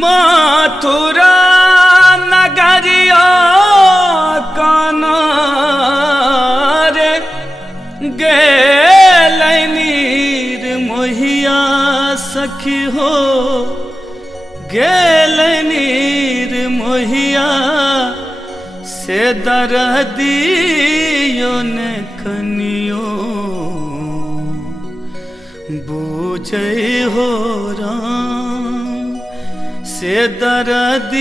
मथुरा नगरिया काना रे गेलै नीर मोहिया सखी हो गेलै नीर मोहिया से दर्दियों ने कनियो बूझे हो राम से दर्दियों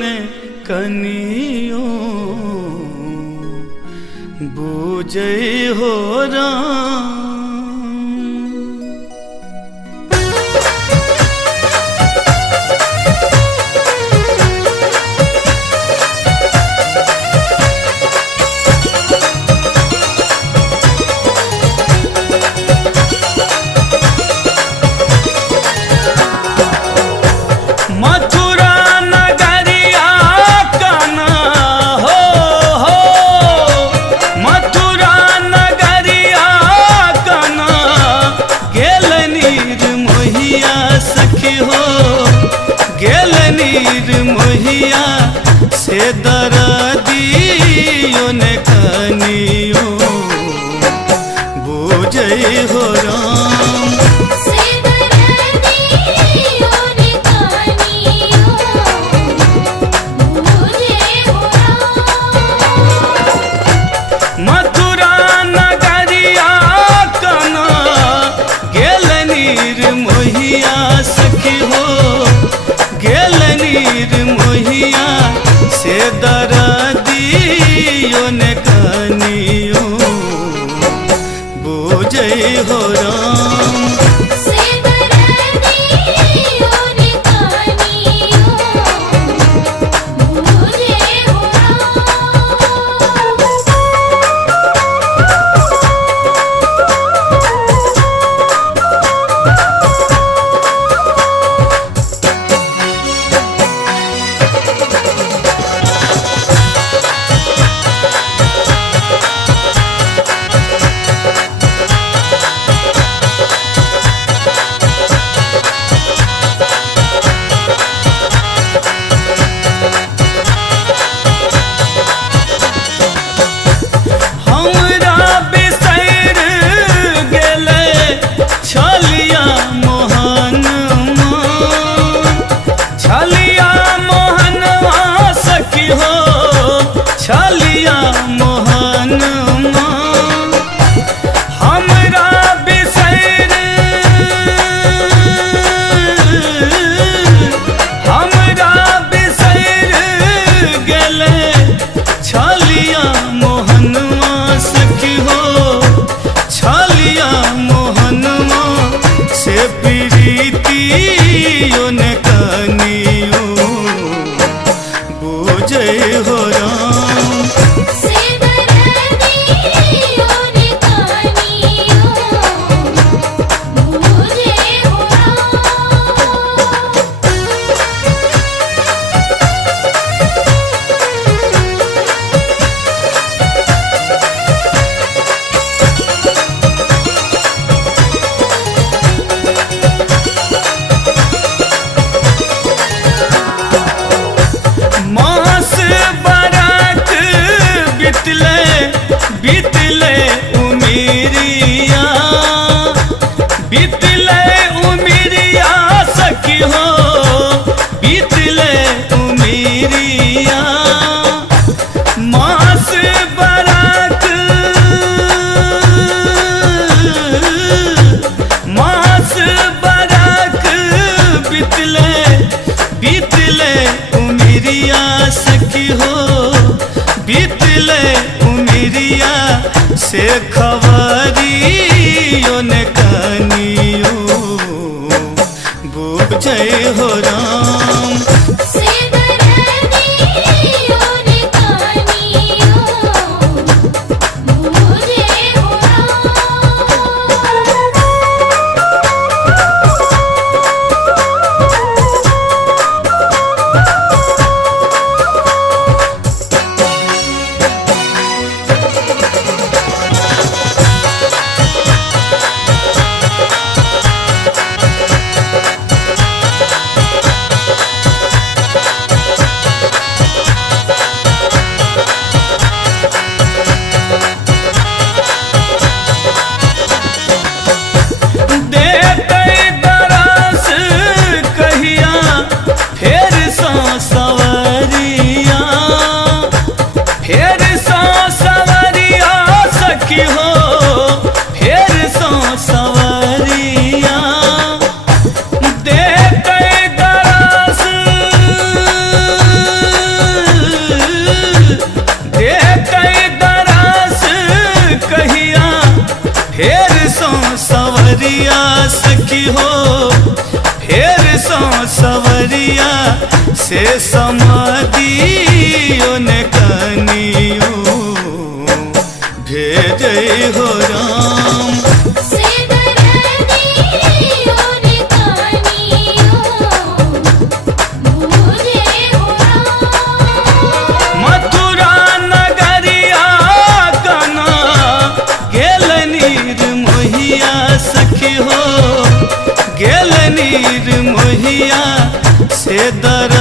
ने कनियो बूझे हो राम। मथुरा नगरिया काना हो मथुरा नगरिया काना गेल नीर मोहिया सखी हो गेल नीर मोहिया से दर्दियों ने कनियो बूझे हो राम मथुरा नगरिया काना गेल नीर मोहिया सखी हो गेल नीर मोहिया से दर्दियों ने कनियो बूझे हो राम छलिया मोहन हमरा बिसैर गेले छलिया मोहनवा सखी हो छलिया मोहनवा से प्रीतियों ने कनियो बूझे हो राम बीतले उमिरिया बीतले उमिरिया सखी हो बीतले उमिरिया मास बरात बीतले बीतले उमिरिया सखी हो बीतले उमिरिया से खबरियों ने कनियो बूझे हो राम सखी हो फेर सो सवरिया से समादियो ने कनियो भेजे हो राम मथुरा नगरिया कना गेल नीर मोहिया सखी हो गेल नीर मोहिया से दर